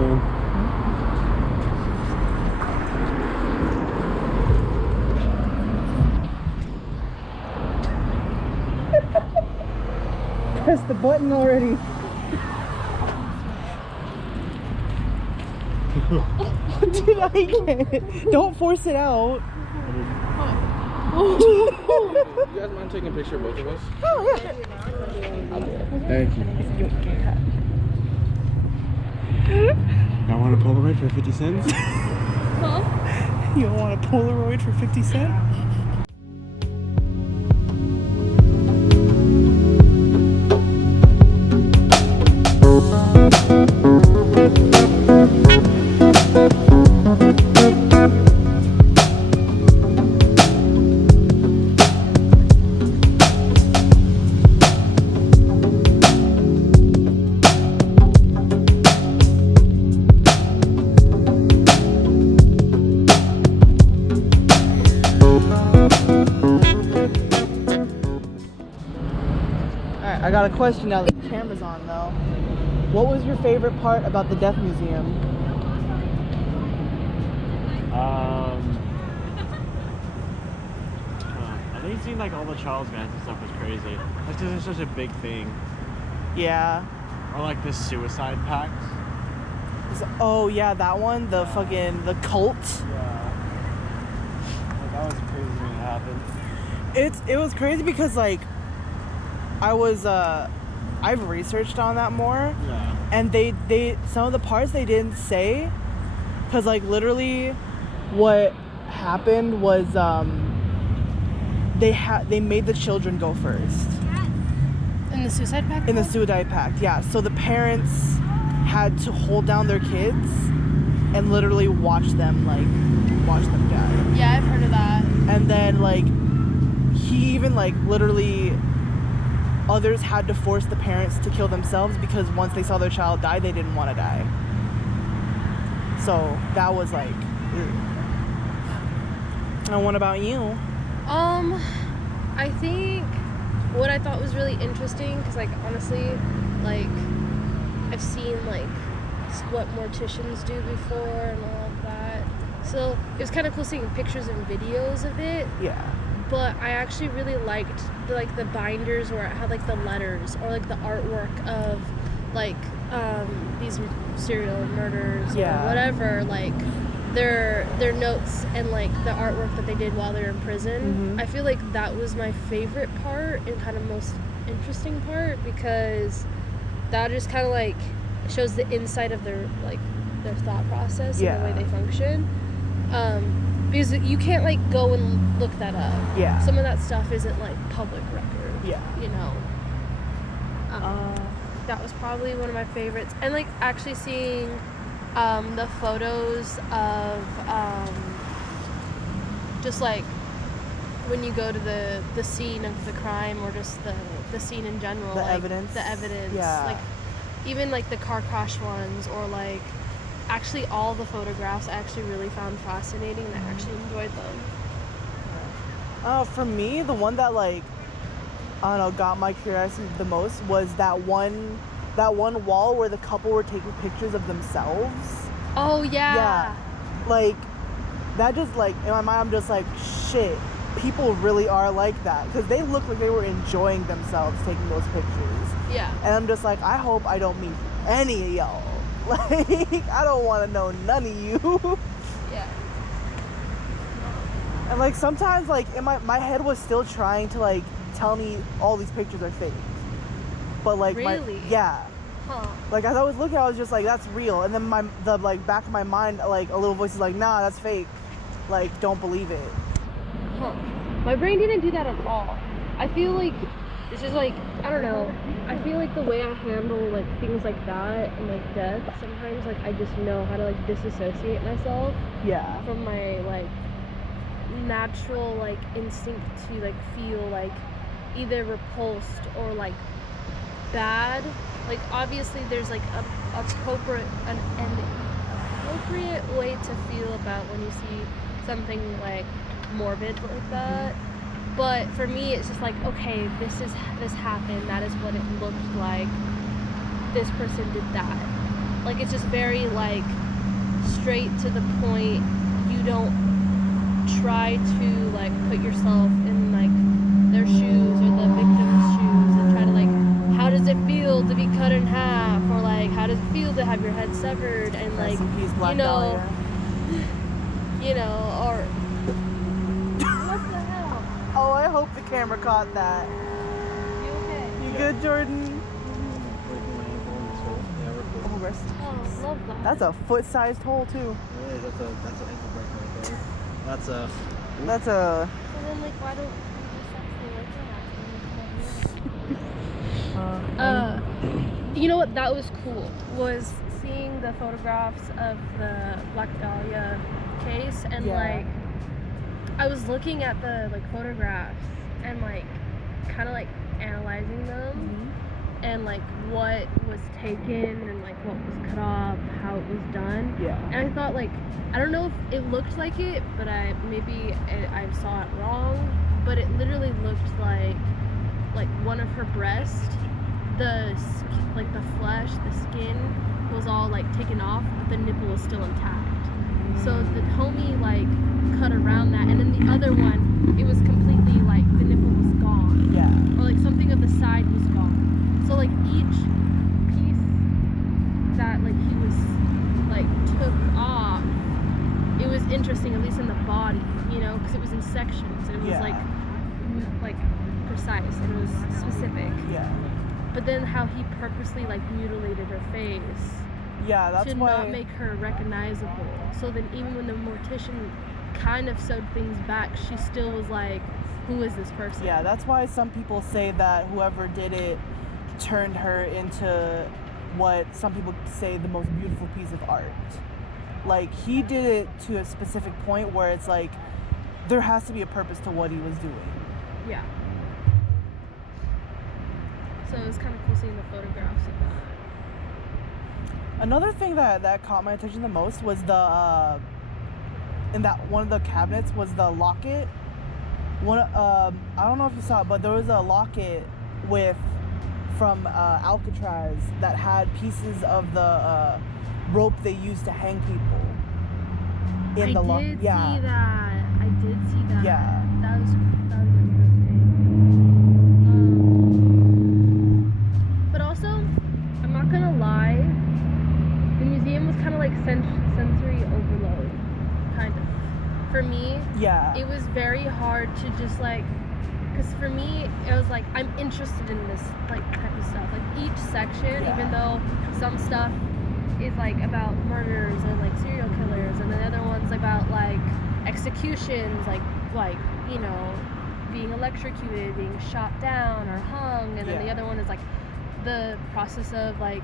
going. Press the button already. Did I get? Don't force it out. You guys mind taking a picture of both of us? Oh yeah. Thank you. I want a Polaroid for 50 cents. Huh? You don't want a Polaroid for 50 cents? I got a question now that the camera's on though. What was your favorite part about the Death Museum? I think seeing like all the Charles Manson stuff was crazy. That's because it's such a big thing. Yeah. Or like the suicide pacts. Oh yeah, that one, the fucking the cult. Yeah. Like, that was a crazy thing that happened. It was crazy because like I've researched on that more. Yeah. And they some of the parts they didn't say, cause like literally, what happened was they made the children go first. In the suicide pact? In the suicide pact, yeah. So the parents had to hold down their kids and literally watch them die. Yeah, I've heard of that. And then like he even like literally. Others had to force the parents to kill themselves because once they saw their child die, they didn't want to die. So that was like, ew. And what about you? I think what I thought was really interesting, because like honestly, like I've seen like what morticians do before and all of that. So it was kind of cool seeing pictures and videos of it. Yeah. But I actually really liked the binders where it had like the letters or like the artwork of like these serial murderers or whatever, like their notes and like the artwork that they did while they were in prison. I feel like that was my favorite part and kind of most interesting part, because that just kind of like shows the inside of their thought process and the way they function. Because you can't like go and look that up. Yeah. Some of that stuff isn't like public record. Yeah. You know. That was probably one of my favorites. And like actually seeing the photos of just like when you go to the scene of the crime, or just the scene in general. The like, evidence. The evidence. Yeah. Like even like the car crash ones, or like actually all the photographs I actually really found fascinating, and I actually enjoyed them. For me, the one that like, I don't know, got my curiosity the most was that one wall where the couple were taking pictures of themselves. Oh yeah. Yeah. Like that just like in my mind I'm just like, shit, people really are like that, because they look like they were enjoying themselves taking those pictures. Yeah. And I'm just like, I hope I don't meet any of y'all. Like, I don't want to know none of you. Yeah. And like sometimes like in my head was still trying to like tell me all these pictures are fake. But like really? Yeah. Huh. Like as I was looking, I was just like, that's real. And then the like back of my mind, like a little voice is like, nah, that's fake. Like, don't believe it. Huh. My brain didn't do that at all. I feel like it's just like, I don't know. I feel like the way I handle like things like that and like death, sometimes like I just know how to like disassociate myself. Yeah. From my like natural like instinct to like feel like either repulsed or like bad. Like obviously there's like an appropriate way to feel about when you see something like morbid like that. But for me, it's just like, okay, this happened. That is what it looked like. This person did that. Like, it's just very, like, straight to the point. You don't try to, like, put yourself in, like, their shoes or the victim's shoes and try to, like, how does it feel to be cut in half? Or, like, how does it feel to have your head severed? And, like, you know, or... What the hell? Oh, I hope the camera caught that. You okay? You good, Jordan? Breaking my ankle in this hole. Yeah, we're cool. Oh, rest in Oh, peace. love that. That's a foot-sized hole, too. Really, that's an ankle break right there. That's a. That's a... So then, like, why don't you you know what? That was cool. Was seeing the photographs of the Black Dahlia case, and like, I was looking at the like photographs and like, kind of like analyzing them, and like what was taken and like what was cut off, how it was done. Yeah. And I thought like, I don't know if it looked like it, but I saw it wrong. But it literally looked like one of her breasts, the flesh, the skin was all like taken off, but the nipple was still intact. So the homie like cut around that, and then the other one, it was completely like the nipple was gone. Yeah. Or like something of the side was gone. So like each piece that like he was like took off, it was interesting, at least in the body, you know, because it was in sections. And it was like precise and it was specific. Yeah. But then how he purposely like mutilated her face. Yeah, that's to why. not make her recognizable. So then even when the mortician kind of sewed things back, she still was like, who is this person? Yeah, that's why some people say that whoever did it turned her into what some people say the most beautiful piece of art. Like, he did it to a specific point where it's like, there has to be a purpose to what he was doing. Yeah. So it was kind of cool seeing the photographs of that. Another thing that caught my attention the most was the in that one of the cabinets was the locket. I don't know if you saw it, but there was a locket from Alcatraz that had pieces of the rope they used to hang people. I did see that. I did see that. Yeah. That was interesting. But also, I'm not gonna lie, the museum was kind of like sensory overload, kind of. For me, Yeah. it was very hard to just like, because for me, it was like, I'm interested in this like type of stuff. Like each section, Yeah. even though some stuff is like about murders and like serial killers, and then the other one's about like executions, like you know, being electrocuted, being shot down or hung, and then the Yeah. other one is like the process of like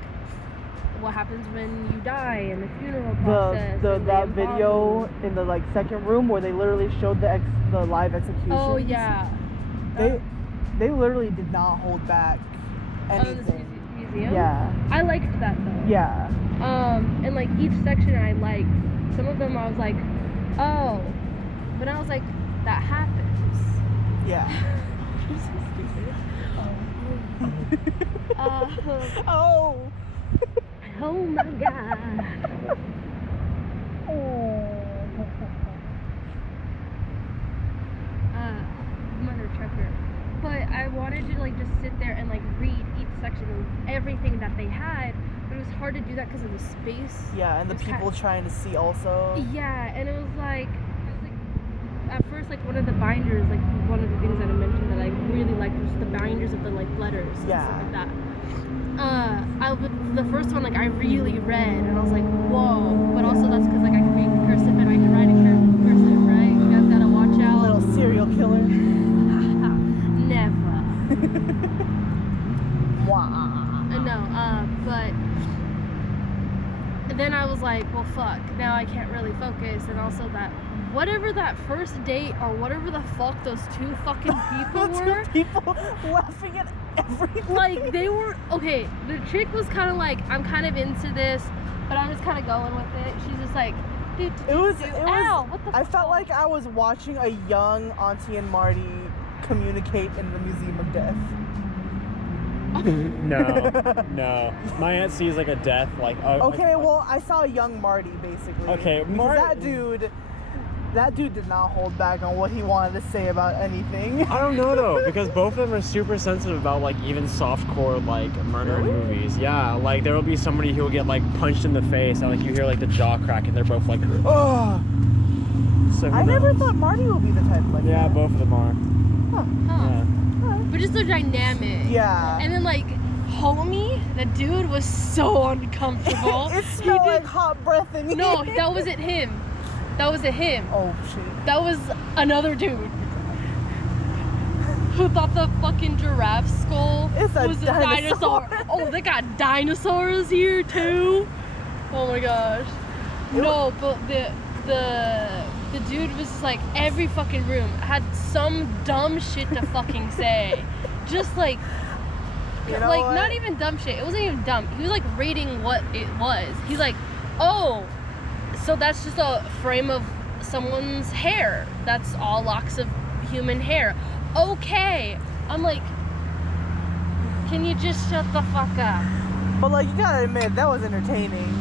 what happens when you die and the funeral process. and that the video embalming. in the like second room where they literally showed the live execution. Oh yeah. They literally did not hold back Oh, this anything. museum. Yeah. I liked that though. Yeah. And like each section I liked. Some of them I was like, oh, but I was like, that happens. Yeah. You're so stupid. Oh. Oh my god. Mother trucker. But I wanted to like just sit there and like read each section of everything that they had, but it was hard to do that because of the space. Yeah, and the It was people trying to see also. Yeah, and it was like at first like one of the binders, like one of the things that I mentioned that I really liked was the binders of the like letters and stuff like that. The first one like I really read and I was like, whoa, but also that's because like I can read cursive and I can write in cursive, right? You guys gotta watch out. Little serial killer. Never. Wow. No, but then I was like, well, fuck, now I can't really focus, and also that whatever that first date or whatever the fuck those two fucking people were. People laughing at everything. Like, they were, okay, the chick was kind of like, I'm kind of into this, but I'm just kind of going with it. She's just like, ow, what the I fuck? felt like I was watching a young Auntie and Marty communicate in the Museum of Death. No. My aunt sees like a death, like Okay, well, I saw a young Marty basically. Okay, because that dude did not hold back on what he wanted to say about anything. I don't know though, because both of them are super sensitive about like even softcore like murder in movies. Yeah, like there will be somebody who will get like punched in the face and like you hear like the jaw crack and they're both like, oh. So I never thought Marty would be the type like that. Yeah, both of them are. Huh. Yeah. But just so dynamic. Yeah. And then like homie, the dude was so uncomfortable. It smelled like hot breath in here. No, that wasn't him. That wasn't him. Oh shit. That was another dude. Who thought the fucking giraffe skull It's a was dinosaur. a dinosaur. Oh, they got dinosaurs here too. Oh my gosh. No, but the dude was just like every fucking room had some dumb shit to fucking say. Just like You know like what? not even dumb shit. It wasn't even dumb. He was like rating what it was. He's like, oh, so that's just a frame of someone's hair. That's all locks of human hair. Okay. I'm like, can you just shut the fuck up? But like, you gotta admit, that was entertaining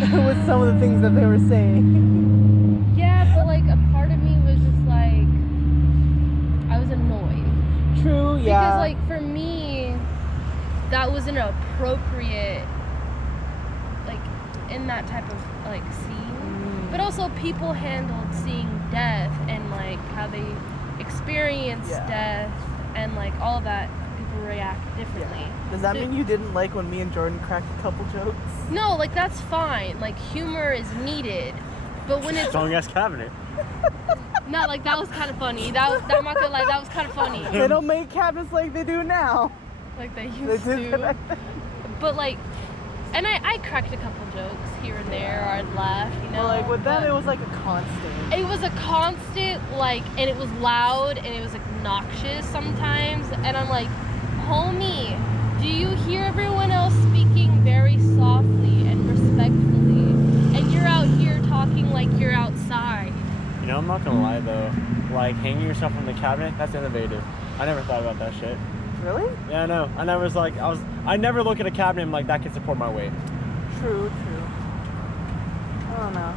with some of the things that they were saying. Yeah, but like a part of me was just like, I was annoyed. True, yeah. Because like for me, that was inappropriate, like in that type of like scene. But also people handled seeing death and like how they experience death and like all of that. People react differently. Does that mean you didn't like when me and Jordan cracked a couple jokes? No, like that's fine. Like humor is needed, but when it's Strong ass cabinet. not like that was kind of funny. That I'm not gonna lie, that was kind of funny. They don't make cabinets like they do now. Like they They used did to. back then. But like, and I cracked a couple jokes here and there, or I'd laugh, you know. Well, like with them, but it was like a constant. it was a constant, like, and it was loud and it was obnoxious sometimes. And I'm like, homie, do you hear everyone else speaking very softly and respectfully? And you're out here talking like you're outside. You know, I'm not gonna lie though. Like hanging yourself from the cabinet, that's innovative. I never thought about that shit. Really? Yeah, I know. I never was like, I never look at a cabinet and I'm like, that can support my weight. True. I don't know.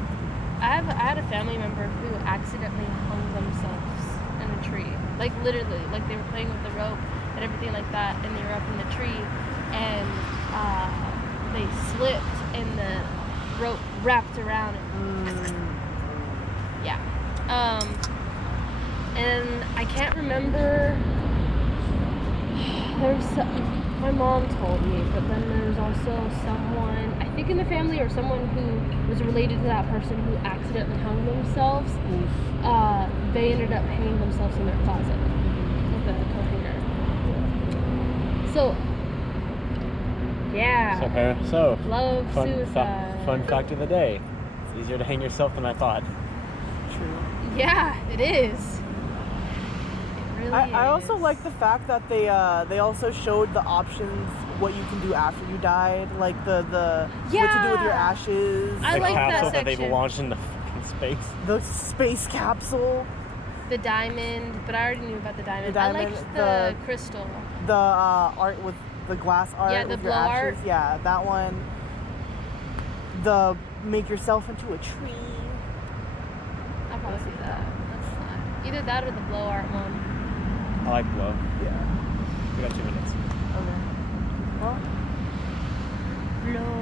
I had a family member who accidentally hung themselves in a tree. Like literally, like they were playing with the rope and everything like that, and they were up in the tree, and they slipped, and the rope wrapped around it. Yeah. And I can't remember. My mom told me, but then there's also someone, I think in the family, or someone who was related to that person who accidentally hung themselves. They ended up hanging themselves in their closet with a coat hanger. So, yeah. So Love suicide. Fun fact of the day. It's easier to hang yourself than I thought. True. Yeah, it is. It really I also is. like the fact that they also showed the options, what you can do after you died, like the what to do with your Yeah. ashes, I The like that capsule that they've section. launched into fucking space. the space capsule, The diamond, but I already knew about the diamond. The diamond, I liked the crystal. the art with the glass art Yeah, the with your blow ashes. art. Yeah, that one. The make yourself into a tree. I'll probably see that. That's not either that or the blow art one. I like blow. Yeah. We got 2 minutes. Okay. Well, Blow